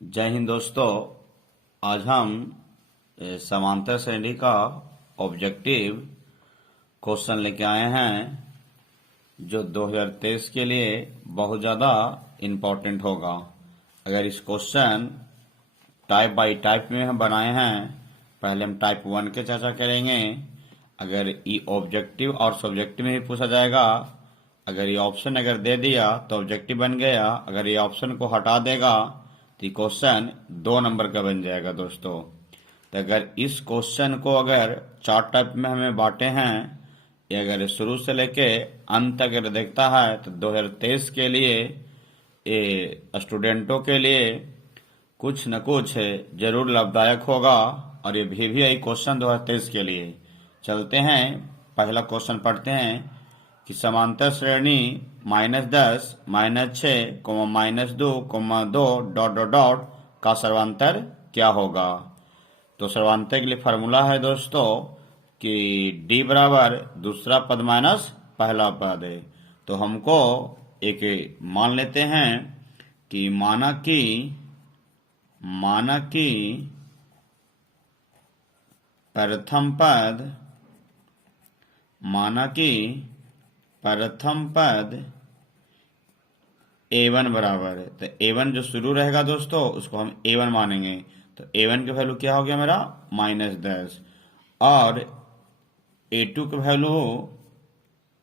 जय हिंद दोस्तों। आज हम समांतर श्रेणी का ऑब्जेक्टिव क्वेश्चन लेके आए हैं जो 2023 के लिए बहुत ज़्यादा इम्पोर्टेंट होगा। अगर इस क्वेश्चन टाइप बाय टाइप में हम बनाए हैं, पहले हम टाइप 1 के चर्चा करेंगे। अगर ये ऑब्जेक्टिव और सब्जेक्टिव में भी पूछा जाएगा, अगर ये ऑप्शन अगर दे दिया तो ऑब्जेक्टिव बन गया, अगर ये ऑप्शन को हटा देगा तो क्वेश्चन 2 नंबर का बन जाएगा दोस्तों। तो अगर इस क्वेश्चन को अगर 4 टाइप में हमें बांटे हैं, ये अगर शुरू से लेके अंत तक अगर देखता है तो 2023 के लिए ये स्टूडेंटों के लिए कुछ न कुछ जरूर लाभदायक होगा। और ये भी क्वेश्चन 2023 के लिए। चलते हैं, पहला क्वेश्चन पढ़ते हैं कि समांतर श्रेणी -10, -6, -2, -2 डॉट डॉट डॉट का सर्वांतर क्या होगा। तो सर्वांतर के लिए फार्मूला है दोस्तों कि d बराबर दूसरा पद माइनस पहला पद है। तो हमको एक मान लेते हैं कि माना कि प्रथम पद a1 बराबर है। तो a1 जो शुरू रहेगा दोस्तों उसको हम a1 मानेंगे। तो a1 का वैल्यू क्या हो गया मेरा -10, और a2 का वैल्यू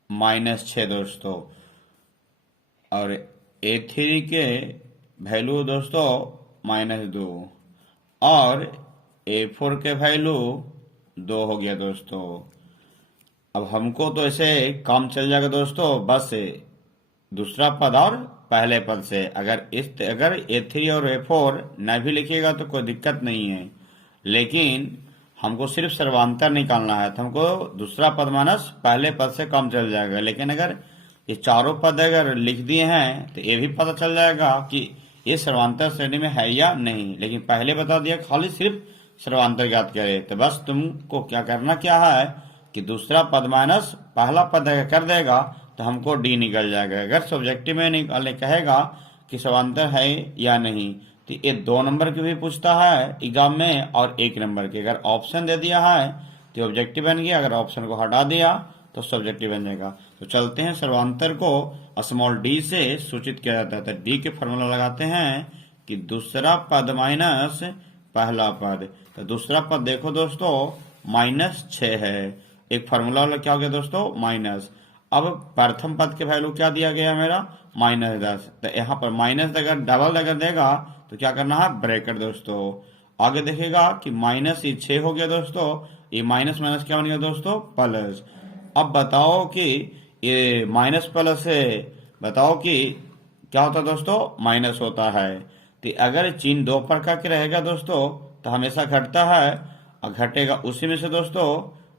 -6 दोस्तों, और a3 के वैल्यू दोस्तों -2, और a4 के वैल्यू 2 हो गया दोस्तों। अब हमको तो ऐसे काम चल जाएगा दोस्तों, बस दूसरा पद और पहले पद से। अगर A3 और A4 न भी लिखिएगा तो कोई दिक्कत नहीं है, लेकिन हमको सिर्फ सर्वांतर निकालना है। तो हमको दूसरा पद माइनस पहले पद से कम चल जाएगा। लेकिन अगर ये चारों पद अगर लिख दिए हैं तो ये भी पता चल जाएगा कि ये सर्वांतर श्रेणी में है या नहीं। लेकिन पहले बता दिया खाली सिर्फ सर्वांतर ज्ञात करे। तो बस तुमको क्या है कि दूसरा पद माइनस पहला पद अगर कर देगा तो हमको डी निकल जाएगा। अगर सब्जेक्टिव में निकालने कहेगा कि समांतर है या नहीं, तो ये 2 नंबर की भी पूछता है एग्जाम में और 1 नंबर की। अगर ऑप्शन दे दिया है तो ऑब्जेक्टिव बन गया, अगर ऑप्शन को हटा दिया तो सब्जेक्टिव बन जाएगा। तो चलते हैं, सर्वांतर को स्मॉल डी से सूचित किया जाता है। तो डी के फॉर्मूला लगाते हैं कि दूसरा पद माइनस पहला पद। तो दूसरा पद देखो दोस्तों -6 है। एक फार्मूला वाला क्या हो गया दोस्तों माइनस। अब प्रथम पद के वैल्यू क्या दिया गया मेरा -10। तो यहाँ पर माइनस अगर डबल अगर देगा तो क्या करना है ब्रैकेट दोस्तों। आगे देखेगा कि -6 हो गया दोस्तों, ये माइनस माइनस क्या बन गया दोस्तों प्लस। अब बताओ कि ये माइनस प्लस से बताओ कि क्या होता है दोस्तों माइनस होता है। तो अगर चिन्ह 2 प्रकार के रहेगा दोस्तों तो हमेशा घटता है, और घटेगा उसी में से दोस्तों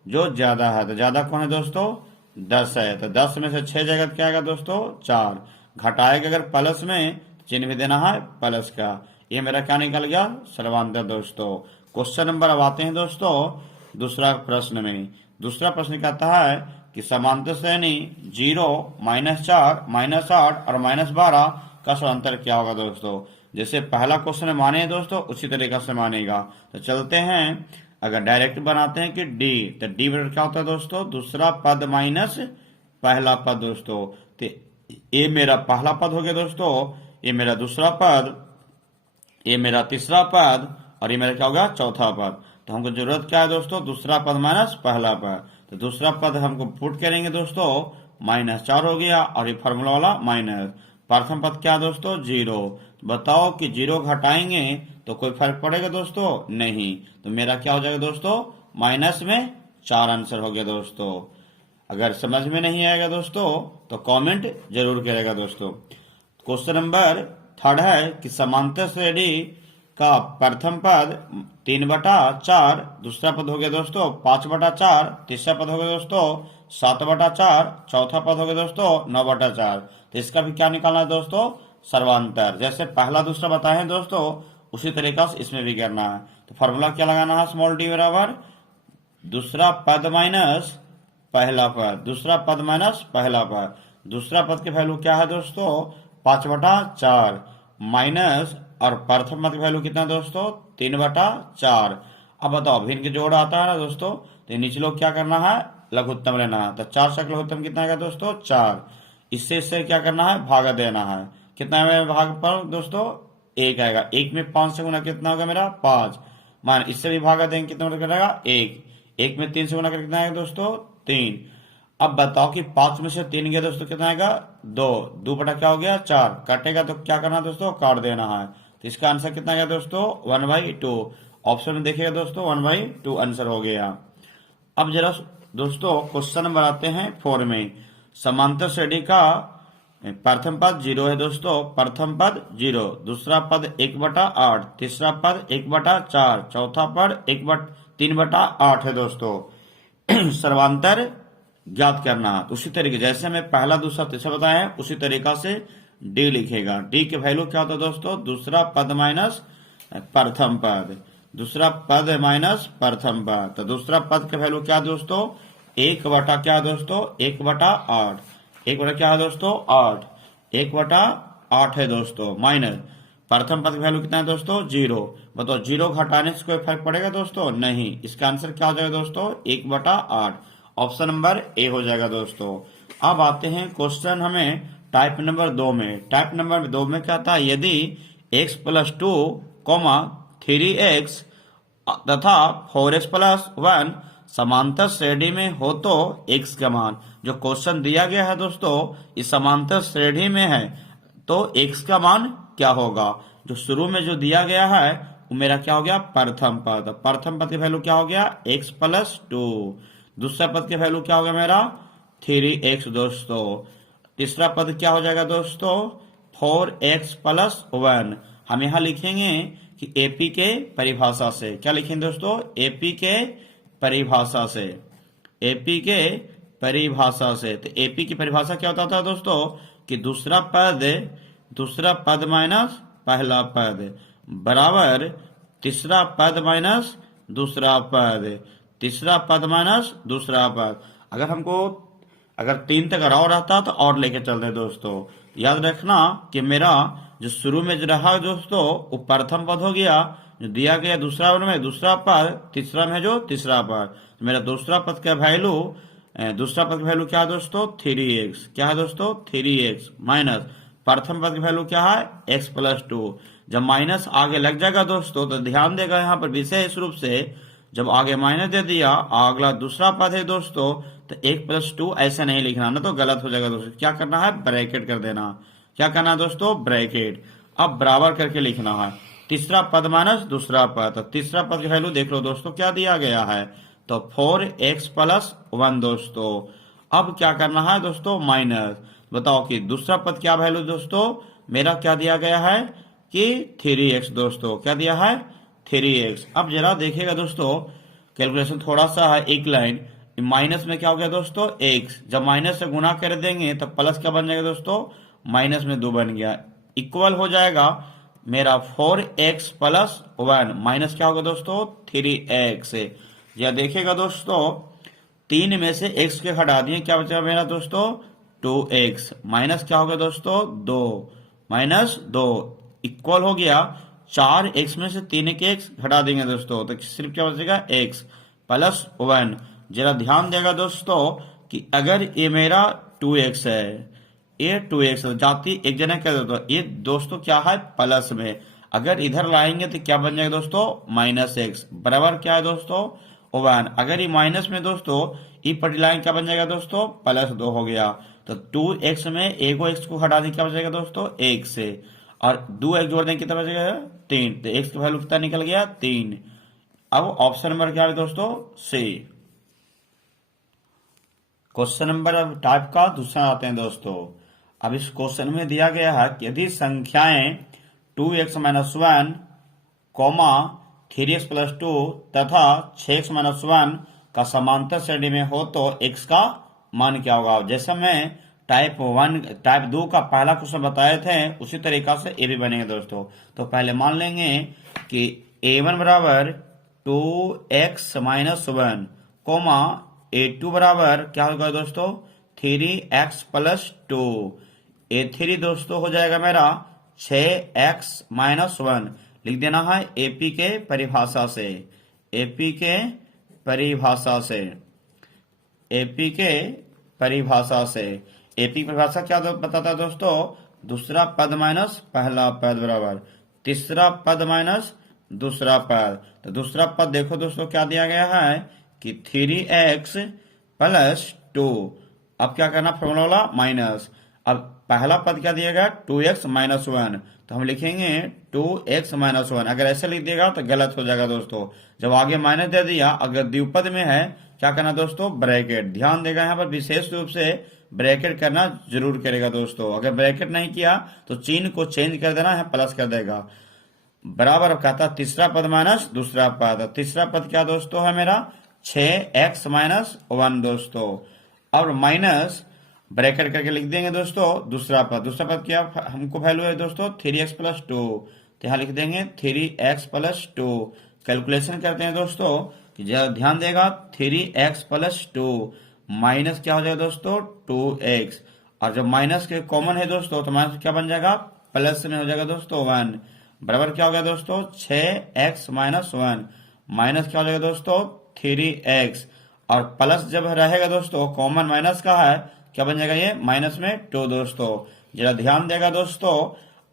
जो ज्यादा है। तो ज्यादा कौन है दोस्तों 10 है। तो 10 में से 6 जगह क्या आएगा दोस्तों 4। घटाएगा अगर प्लस में चिन्ह भी देना है प्लस का। ये मेरा क्या निकल गया सर्वांतर दोस्तों। क्वेश्चन नंबर अब आते हैं दोस्तों दूसरा प्रश्न में। दूसरा प्रश्न कहता है कि समांतर श्रेणी 0, -4, -8 और -12 का समांतर क्या होगा दोस्तों। जैसे पहला क्वेश्चन माने दोस्तों उसी तरीका से मानेगा। तो चलते हैं, अगर डायरेक्ट बनाते हैं कि डी, तो डी बराबर क्या होता है दोस्तों दूसरा पद माइनस पहला पद दोस्तों। तो ये मेरा पहला पद हो गया दोस्तों, ये मेरा दूसरा पद, ये मेरा तीसरा पद, और ये मेरा क्या होगा चौथा पद। तो हमको जरूरत क्या है दोस्तों दूसरा पद माइनस पहला पद। तो दूसरा पद हमको पुट करेंगे दोस्तों -4 हो गया, और ये फार्मूला वाला माइनस। प्रथम पद क्या दोस्तों 0। बताओ कि 0 घटाएंगे तो कोई फर्क पड़ेगा दोस्तों नहीं। तो मेरा क्या हो जाएगा दोस्तों माइनस में 4 आंसर हो गया दोस्तों। अगर समझ में नहीं आएगा दोस्तों तो कमेंट जरूर करेगा दोस्तों। क्वेश्चन नंबर 3 है कि समांतर श्रेणी का प्रथम पद 3/4, दूसरा पद हो गया दोस्तों 5/4, तीसरा पद हो गया दोस्तों 7/4, चौथा पद हो गया दोस्तों 9/4। तो इसका भी क्या निकालना है दोस्तों सर्वांतर। जैसे पहला दूसरा बताए हैं दोस्तों उसी तरीका से इसमें भी करना है। तो फॉर्मूला क्या लगाना है स्मॉल डी बराबर दूसरा पद माइनस पहला पद, दूसरा पद माइनस पहला पद। दूसरा पद की वैल्यू क्या है दोस्तों 5/4, माइनस और प्रथम पद की वैल्यू कितना है दोस्तों 3/4। अब बताओ भिन्न के जोड़ आता है ना दोस्तों, तो नीचे लोग क्या करना है लघुत्तम लेना है। तो 4 से लघुत्तम कितना आएगा दोस्तों 4। इससे क्या करना है भागा देना है। कितना है भाग पर दोस्तों 1 आएगा। 1 में 5 से गुना कितना होगा मेरा 5। मान इससे भी भागा देंगे कितना करेगा 1। 1 में 3 से गुना करके कितना आएगा दोस्तों 3। अब बताओ कि 5 में से 3 गया दोस्तों कितना आएगा 2। 2 बटा क्या हो गया 4। काटेगा तो क्या करना है दोस्तों काट देना है। तो इसका आंसर कितना गया दोस्तों 1/2। ऑप्शन में देखिएगा दोस्तों 1/2 आंसर हो गया। अब जरा दोस्तों क्वेश्चन नंबर आते हैं 4 में। समांतर श्रेणी का प्रथम पद 0 है दोस्तों। प्रथम पद 0, दूसरा पद 1/8, तीसरा पद 1/4, चौथा पद 3/8 है दोस्तों। सर्वांतर ज्ञात करना। तो उसी तरीके जैसे हमें पहला दूसरा तीसरा बताया है उसी तरीका से डी लिखेगा। डी के वैल्यू क्या होता है दोस्तों दूसरा पद माइनस प्रथम पद। दूसरा पद माइनस प्रथम पद। तो दूसरा पद का वैल्यू क्या दोस्तों 1 बटा क्या दोस्तों 1/8। 1 बटा क्या है दोस्तों 8। 1/8 है दोस्तों माइनस प्रथम पद का वैल्यू कितना है दोस्तों 0। बताओ 0 घटाने से कोई फर्क पड़ेगा दोस्तों नहीं। इसका आंसर क्या हो जाएगा दोस्तों 1/8। ऑप्शन नंबर ए हो जाएगा दोस्तों। अब आते हैं क्वेश्चन हमें टाइप नंबर 2 में। टाइप नंबर 2 में क्या था यदि x + 2, 3x तथा 4x + 1 समांतर श्रेणी में हो तो x का मान। जो क्वेश्चन दिया गया है दोस्तों इस समांतर श्रेणी में है तो x का मान क्या होगा। जो शुरू में जो दिया गया है वो मेरा क्या हो गया प्रथम पद। प्रथम पद की वैल्यू क्या हो गया x + 2। दूसरा पद की वैल्यू क्या होगा मेरा 3x दोस्तों। तीसरा पद क्या हो जाएगा दोस्तों 4x + 1। हम यहां लिखेंगे कि एपी के परिभाषा से। क्या लिखेंगे दोस्तों एपी के परिभाषा से। एपी के परिभाषा से। तो एपी की परिभाषा क्या होता था दोस्तों कि दूसरा पद माइनस पहला पद बराबर तीसरा पद माइनस दूसरा पद। तीसरा पद माइनस दूसरा पद। अगर 3 तक और रहता तो और लेके चलते दोस्तों। याद रखना कि मेरा जो शुरू में जो रहा दोस्तों वो प्रथम पद हो गया। जो दिया गया दूसरा में दूसरा पद, तीसरा में जो तीसरा पद। तो मेरा दूसरा पद का वैल्यू क्या है दोस्तों 3x। क्या है दोस्तों 3x माइनस प्रथम पद की वैल्यू क्या है x + 2। जब माइनस आगे लग जाएगा दोस्तों तो ध्यान देगा यहाँ पर विशेष रूप से जब आगे माइनस दे दिया अगला दूसरा पद है दोस्तों तो 1 + 2 ऐसे नहीं लिखना ना तो गलत हो जाएगा दोस्तों। क्या करना है ब्रैकेट कर देना। क्या करना है दोस्तों ब्रैकेट। अब बराबर करके लिखना है तीसरा पद माइनस दूसरा पद। तो तीसरा पद की वैल्यू देख लो दोस्तों क्या दिया गया है तो 4x + 1 दोस्तों। अब क्या करना है दोस्तों माइनस। बताओ कि दूसरा पद क्या वैल्यू दोस्तों मेरा क्या दिया गया है कि 3x दोस्तों। क्या दिया है 3x। अब जरा देखिएगा दोस्तों कैलकुलेशन थोड़ा सा है एक लाइन। माइनस में क्या हो गया दोस्तों x। जब माइनस से गुना कर देंगे तो प्लस क्या बन जाएगा दोस्तों माइनस में 2 बन गया। इक्वल हो जाएगा मेरा 4x + 1 माइनस क्या होगा दोस्तों 3x। या देखिएगा दोस्तों 3 में से x के हटा दिए क्या बचा मेरा दोस्तों 2x माइनस क्या होगा दोस्तों 2 माइनस 2 इक्वल हो गया 4x में से 3 के x घटा देंगे दोस्तों तो सिर्फ क्या बचेगा x + 1। जरा ध्यान देगा दोस्तों कि अगर ये मेरा 2x है ये 2x जाती एक जना क्या दोस्तों ये दोस्तों क्या है प्लस में। अगर इधर लाएंगे तो क्या बन जाएगा दोस्तों -x बराबर क्या है दोस्तों 1। अगर ये माइनस में दोस्तों ये पटी लाइन क्या बन जाएगा दोस्तों +2 हो गया। तो 2x में एगो x को हटा दी क्या बचेगा दोस्तों 1 से और 2x जोड़ देंगे कितना बचेगा 3। तो x की वैल्यू कितना निकल गया 3। अब ऑप्शन नंबर क्या है दोस्तों सी। क्वेश्चन नंबर अब टाइप का दूसरा आते हैं दोस्तों। अब इस क्वेश्चन में दिया गया है कि यदि संख्याएं 2x - 1, 3x + 2 तथा 6x - 1 का समांतर श्रेणी में हो तो x का मान क्या होगा। जैसे मैं टाइप 2 का पहला क्वेश्चन बताए थे उसी तरीका से ये भी बनेगा दोस्तों। तो पहले मान लेंगे कि a1 बराबर 2x - 1 a2 बराबर क्या होगा दोस्तों 3x + 2। a3 दोस्तों हो जाएगा मेरा 6x-1 लिख देना है एपी के परिभाषा से। एपी के परिभाषा से, एपी के परिभाषा से। एपी की परिभाषा क्या बताता है दोस्तों? दूसरा पद माइनस पहला पद बराबर तीसरा पद माइनस दूसरा पद। तो दूसरा पद देखो दोस्तों क्या दिया गया है कि 3x प्लस 2। अब क्या करना, फॉर्मूला वाला माइनस। अब पहला पद क्या दिया गया, 2x माइनस 1, तो हम लिखेंगे 2x माइनस 1। अगर ऐसे लिख देगा तो गलत हो जाएगा दोस्तों। जब आगे माइनस दे दिया, अगर द्विपद में है क्या करना दोस्तों, ब्रैकेट। ध्यान देगा यहाँ पर विशेष रूप से ब्रैकेट करना जरूर करेगा दोस्तों। अगर ब्रैकेट नहीं किया तो चिन्ह को चेंज कर देना है, प्लस कर देगा। बराबर कहता तीसरा पद माइनस दूसरा पद। तीसरा पद क्या दोस्तों है मेरा 6x माइनस 1 दोस्तों, और माइनस ब्रैकेट करके लिख देंगे दोस्तों दूसरा पद। दूसरा पद क्या हमको वैल्यू है दोस्तों 3x प्लस 2, तो यहाँ लिख देंगे 3x प्लस 2। कैलकुलेशन करते हैं दोस्तों कि जब ध्यान देगा 3x प्लस 2 माइनस क्या हो जाएगा दोस्तों 2x, और जब माइनस के कॉमन है दोस्तों तो माइनस क्या बन जाएगा, प्लस में हो जाएगा दोस्तों 1। बराबर क्या हो गया दोस्तों 6x माइनस 1 माइनस क्या हो जाएगा दोस्तों 3x, और प्लस जब रहेगा दोस्तों कॉमन माइनस का है क्या बन जाएगा ये माइनस में 2 दोस्तों। जरा ध्यान देगा दोस्तों,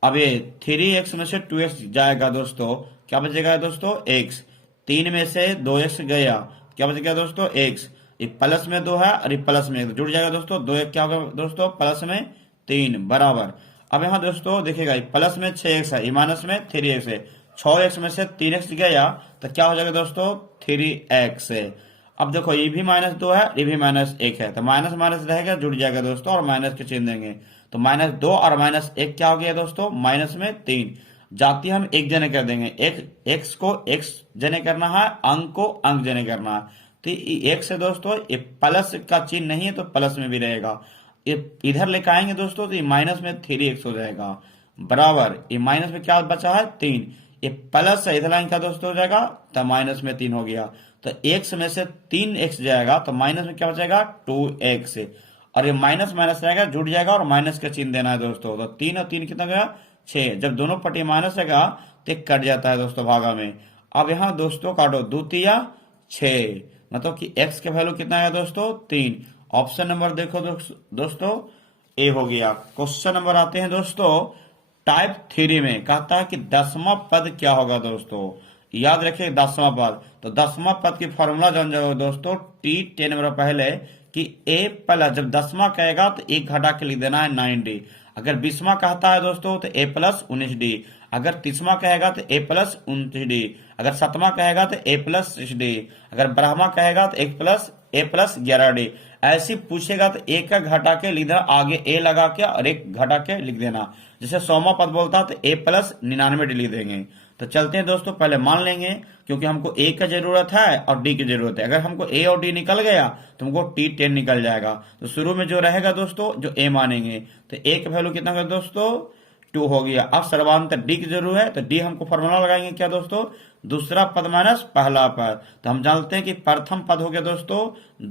अब ये 3x में से 2x जाएगा दोस्तों, क्या बचेगा दोस्तों x। 3 में से 2x गया, क्या बचेगा दोस्तों x। ये प्लस में 2 है और ये प्लस में 1 जुड़ जाएगा दोस्तों, 2 क्या होगा दोस्तों प्लस में 3 बराबर। अब यहाँ दोस्तों देखिएगा प्लस में 6x है, माइनस में 3x है। 6x में से 3x गया तो क्या हो जाएगा दोस्तों 3x है। अब देखो ये भी माइनस 2 है, ये भी माइनस 1 है, तो माइनस माइनस रहेगा जुड़ जाएगा दोस्तों, और माइनस के चिन्ह देंगे तो माइनस 2 और माइनस 1 क्या हो गया दोस्तों माइनस में 3। जाति हम एक जने कर देंगे, एक x को x जने करना है, अंक को अंक जने करना है। तो एक से दोस्तों ये प्लस का चिन्ह नहीं है तो प्लस में भी रहेगा, ये इधर लेकर आएंगे दोस्तों तो ये माइनस में 3x हो जाएगा बराबर। ये माइनस में क्या बचा है 3, ये प्लस है इधर लाइन का दोस्तों हो जाएगा तो माइनस में 3 हो गया। तो x में से 3x जाएगा तो माइनस में क्या बचेगा 2x, और ये माइनस माइनस रहेगा जुड़ जाएगा और माइनस का चिन्ह देना है दोस्तों। तो 3 और 3 कितना गया 6, जब दोनों पट्टी माइनस रहेगा तो कट जाता है दोस्तों भागा में। अब यहाँ दोस्तों काटो 2 तिया 6, मतलब कि x के वैल्यू कितना है दोस्तों 3। ऑप्शन नंबर देखो दोस्तों ए हो गया। क्वेश्चन नंबर आते हैं दोस्तों टाइप 3 में, कहता है कि 10वां पद क्या होगा दोस्तों। याद रखिए 10वां पद, तो 10वां पद की फॉर्मूला जान जाओ दोस्तों T10 नंबर पहले कि a प्लस, जब 10वां कहेगा तो 1 घटा के लिख देना है 9d। अगर 20वां कहता है दोस्तों तो a प्लस 19d। अगर 30वां कहेगा तो a प्लस 29d। अगर 7वां कहेगा तो a प्लस 6d। अगर 12वां कहेगा तो a प्लस 11d। ऐसी पूछेगा तो एक का घटा के लिख देना, आगे a लगा के और एक घटा के लिख देना। जैसे 100वां पद बोलता है तो a प्लस 99d लिख देंगे। तो चलते हैं दोस्तों, पहले मान लेंगे क्योंकि हमको a का जरूरत है और d की जरूरत है। अगर हमको a और d निकल गया तो हमको T10 निकल जाएगा। तो शुरू में जो रहेगा दोस्तों जो a मानेंगे, तो a का वैल्यू कितना होगा दोस्तों 2 हो गया। अब सर्वांतर d की जरूरत है तो d हमको फॉर्मूला लगाएंगे क्या दोस्तों, दूसरा पद माइनस पहला पद। तो हम जानते हैं कि प्रथम पद हो गया दोस्तों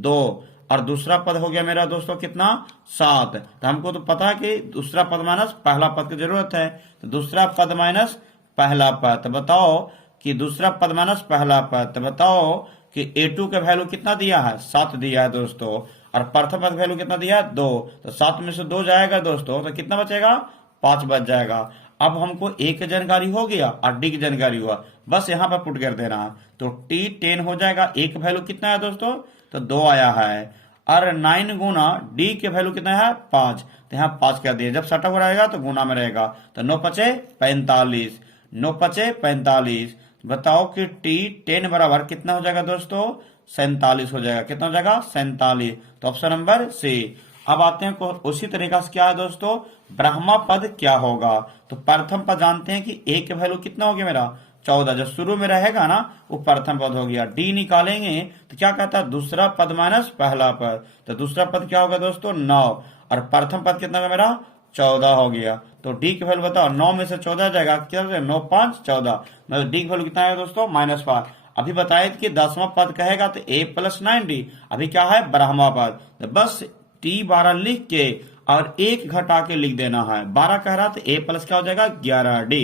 2 और दूसरा पद हो गया मेरा दोस्तों कितना 7। तो हमको तो पता है कि दूसरा पद माइनस पहला पद की जरूरत है, तो दूसरा पद माइनस पहला पद। तो बताओ कि दूसरा पद माइनस पहला पद, तो बताओ कि a2 का वैल्यू कितना दिया है 7 दिया है दोस्तों, और प्रथम पद वैल्यू कितना दिया है 2। तो 7 में से 2 जाएगा दोस्तों तो कितना बचेगा 5 बच जाएगा। अब हमको a की जानकारी हो गया और d की जानकारी हुआ, बस यहाँ पर पुट कर देना है। तो T10 हो जाएगा। a का वैल्यू कितना है दोस्तों तो 2 आया है, और 9 गुना d के वैल्यू कितना है 5, तो यहाँ 5 कर दिए। जब सटा हुआ रहेगा तो गुना में रहेगा, तो 9 पचे 45, 9 पचे 45। बताओ कि T10 बराबर कितना हो जाएगा दोस्तों 47 हो जाएगा। कितना हो जाएगा 47। तो ऑप्शन नंबर सी। अब आते हैं उसी तरीका से क्या है दोस्तों ब्रह्मा पद क्या होगा। तो प्रथम पद जानते हैं कि a के वैल्यू कितना हो गया मेरा 14, जब शुरू में रहेगा ना वो प्रथम पद हो गया। d निकालेंगे तो क्या कहता है दूसरा पद माइनस पहला पद, तो दूसरा पद क्या होगा दोस्तों 9, और प्रथम पद कितना होगा मेरा 14 हो गया। तो d की वैल्यू बताओ, 9 में से 14 जाएगा, क्या 9 5 14, मतलब d की वैल्यू कितना है दोस्तों -5। अभी बताए कि 10वां पद कहेगा तो a प्लस 9d, अभी क्या है ब्रह्मा पद, तो बस T12 लिख के और 1 घटा के लिख देना है। 12 कह रहा तो a प्लस क्या हो जाएगा 11d।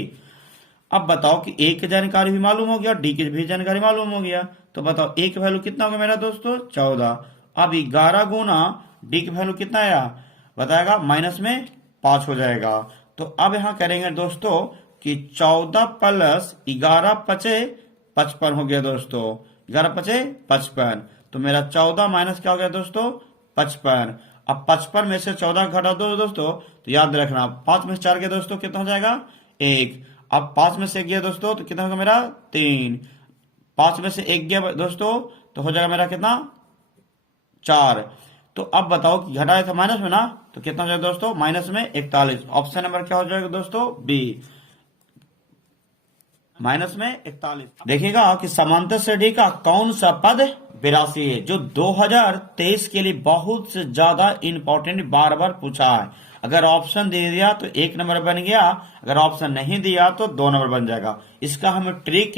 अब बताओ कि a की जानकारी भी मालूम हो गया, d की भी जानकारी मालूम हो गया, तो बताओ a की वैल्यू कितना होगा मेरा दोस्तों 14। अब 11 गुना d की वैल्यू कितना आया बताएगा माइनस में 5 हो जाएगा। तो अब यहां करेंगे दोस्तों कि 14 प्लस 11 पचे 55 हो गया दोस्तों, 11 पचे 55, तो मेरा 14 माइनस क्या हो गया दोस्तों 55। अब 55 में से 14 घटा दो दोस्तों, तो याद रखना 5 में से 4 गया दोस्तों कितना हो जाएगा 1। अब 5 में से 1 गया दोस्तों तो कितना होगा मेरा 3। 5 में से 1 गया दोस्तों तो हो जाएगा मेरा कितना 4। तो अब बताओ कि घटाया था माइनस में ना, तो कितना हो जाएगा दोस्तों माइनस में 41। ऑप्शन नंबर क्या हो जाएगा दोस्तों बी, माइनस में 41। देखिएगा कि समांतर श्रेणी का कौन सा पद 82 है, जो 2023 के लिए बहुत से ज्यादा इंपॉर्टेंट बार बार पूछा है। अगर ऑप्शन दे दिया तो 1 नंबर बन गया, अगर ऑप्शन नहीं दिया तो 2 नंबर बन जाएगा। इसका हम ट्रिक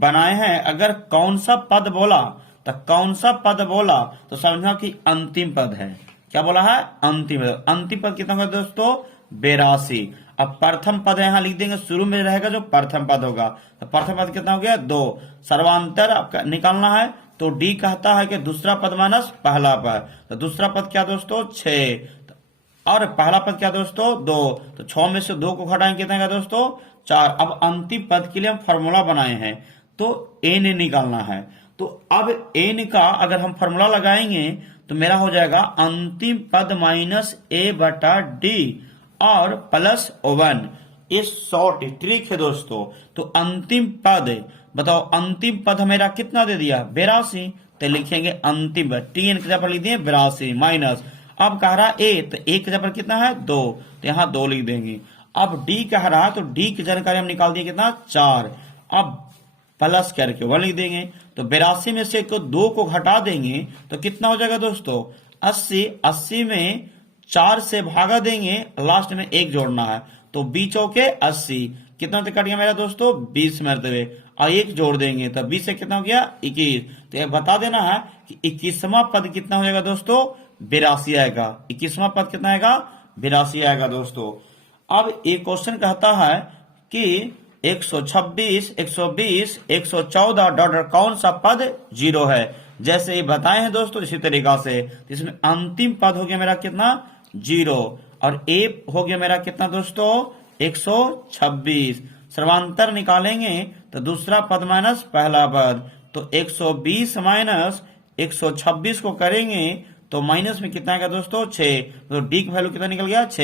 बनाए हैं, अगर कौन सा पद बोला तो कौन सा पद बोला तो समझना कि अंतिम पद है। क्या बोला है अंतिम पद। अंतिम पद कितना होगा दोस्तों 82। अब प्रथम पद यहां लिख देंगे, शुरू में रहेगा जो प्रथम पद होगा, तो प्रथम पद कितना हो गया 2। सर्वांतर आपका निकालना है तो डी कहता है कि दूसरा पद माइनस पहला पद, तो दूसरा पद क्या दोस्तों 6 और पहला पद क्या दोस्तों 2, तो 6 में से 2 को घटाएंगे कितना का दोस्तों 4। अब अंतिम पद के लिए हम फॉर्मूला बनाए हैं तो एन निकालना है। तो अब एन का अगर हम फॉर्मूला लगाएंगे तो मेरा हो जाएगा अंतिम पद माइनस ए बटा डी और प्लस 1। ये शॉर्ट ट्रिक है दोस्तों। तो अंतिम पद बताओ, अंतिम पद मेरा कितना दे दिया 82, तो लिखेंगे अंतिम पद टी एन की जगह पर लिख दिए 82 माइनस। अब कह रहा ए, तो ए की जगह पर कितना है 2, तो यहां 2 लिख देंगे। अब डी कह रहा तो डी की जानकारी हम निकाल दिए कितना 4, अब प्लस करके 1 लिख देंगे। तो 82 में से 2 को घटा देंगे तो कितना हो जाएगा दोस्तों 80। 80 में 4 से भागा देंगे, लास्ट में 1 जोड़ना है, तो 20 चौके 80, कितना कट गया मेरा दोस्तों 20 मरतबे, और 1 जोड़ देंगे तो 20 से कितना हो गया 21। तो यह बता देना है कि 21वां पद कितना हो जाएगा दोस्तों 82 आएगा। 21वां पद कितना आएगा 82 आएगा दोस्तों। अब एक क्वेश्चन कहता है कि 126, 120, 114 डॉट कौन सा पद 0 है। जैसे ये बताए हैं दोस्तों इसी तरीका से, इसमें अंतिम पद हो गया मेरा कितना 0 और ए हो गया मेरा कितना दोस्तों 126। सर्वांतर निकालेंगे तो दूसरा पद माइनस पहला पद, तो 120 माइनस 126 को करेंगे तो माइनस में कितना आएगा दोस्तों 6, तो डी की वैल्यू कितना निकल गया 6,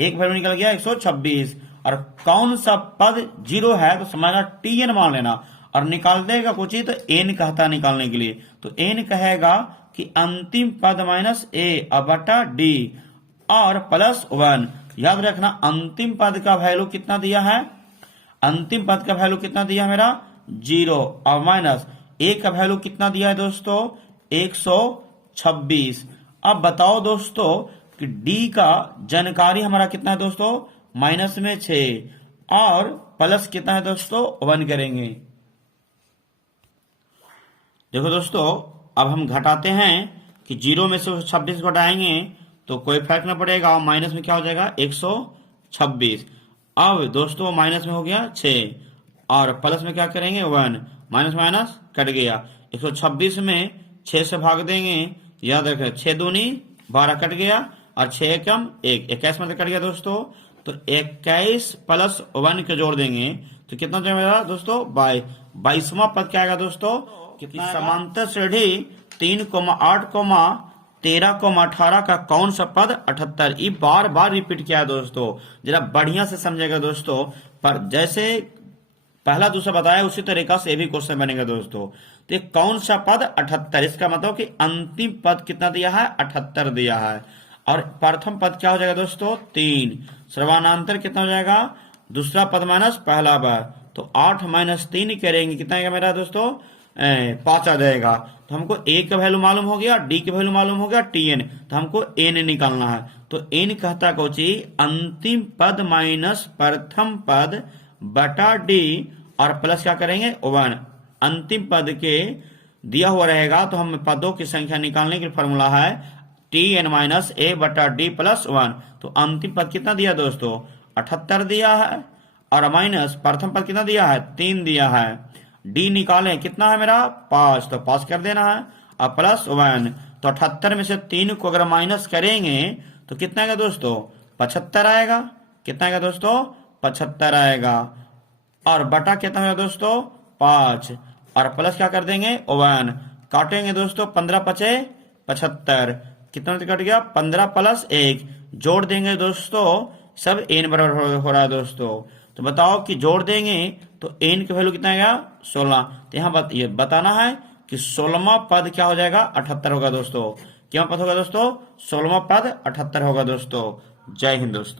एक वैल्यू निकल गया 126। और कौन सा पद 0 है तो समझना टी एन मान लेना, और निकाल देगा कुछ ही तो एन कहता निकालने के लिए, तो एन कहेगा कि अंतिम पद माइनस ए बटा डी और प्लस 1। याद रखना अंतिम पद का वैल्यू कितना दिया है, अंतिम पद का वैल्यू कितना दिया मेरा 0 और माइनस ए का वैल्यू कितना दिया है दोस्तों 126। अब बताओ दोस्तों कि डी का जानकारी हमारा कितना है दोस्तों माइनस में 6 और प्लस कितना है दोस्तों 1 करेंगे। देखो दोस्तों अब हम घटाते हैं कि 0 में से 26 घटाएंगे तो कोई फर्क ना पड़ेगा, माइनस में क्या हो जाएगा 126। अब दोस्तों माइनस में हो गया 6 और प्लस में क्या करेंगे 1, माइनस माइनस कट गया। 126 में 6 से भाग देंगे, याद रखें 6 दूनी 12 कट गया और 6 कम 1, 21 में कट गया दोस्तों। तो 21 प्लस 1 के जोड़ देंगे तो कितना हो जाएगा दोस्तों 22। 22वां पद क्या आएगा दोस्तों कितना, समांतर श्रेणी 3,8, 13,18 का कौन सा पद 78। ये बार बार रिपीट किया है दोस्तों, जरा बढ़िया से समझेगा दोस्तों। पर जैसे पहला दूसरा बताया उसी तरीका से भी क्वेश्चन बनेगा दोस्तों। तो कौन सा पद 78, इसका मतलब कि अंतिम पद कितना दिया है 78 दिया है। और प्रथम पद क्या हो जाएगा दोस्तों 3, सर्वानांतर कितना हो जाएगा दूसरा पद माइनस पहला पद, तो 8 माइनस 3 करेंगे कितना आएगा मेरा दोस्तों 5 आ जाएगा। तो हमको ए का वैल्यू मालूम हो गया, डी का वैल्यू मालूम हो गया, टी एन, तो हमको एन निकालना है। तो एन कहता कोची अंतिम पद माइनस प्रथम पद बटा डी और प्लस क्या करेंगे 1। अंतिम पद के दिया हुआ रहेगा तो हम पदों की संख्या निकालने के फॉर्मूला है टी एन माइनस ए बटा डी प्लस 1। तो अंतिम पद कितना दिया दोस्तों? 78 दिया है, और माइनस प्रथम पद कितना दिया है? 3 दिया है। डी निकालें, कितना है मेरा? 5, तो पास कर देना है, और प्लस 1। तो 78 में से 3 को अगर माइनस करेंगे तो कितना आएगा दोस्तों? 75 आएगा। कितना आएगा दोस्तों? 75 आएगा। और बटा कितना होगा दोस्तों? 5, और प्लस क्या कर देंगे? 1। काटेंगे दोस्तों, 15 पचे 75, कितना कट गया? 15 प्लस 1। जोड़ देंगे दोस्तों, सब एन बराबर हो रहा है दोस्तों। तो बताओ कि जोड़ देंगे तो एन की वैल्यू कितना आएगा? 16। तो यहाँ ये बताना है कि 16वां पद क्या हो जाएगा? 78 होगा दोस्तों। क्या पद होगा दोस्तों? 16वां पद 78 होगा दोस्तों। जय हिंद दोस्तों।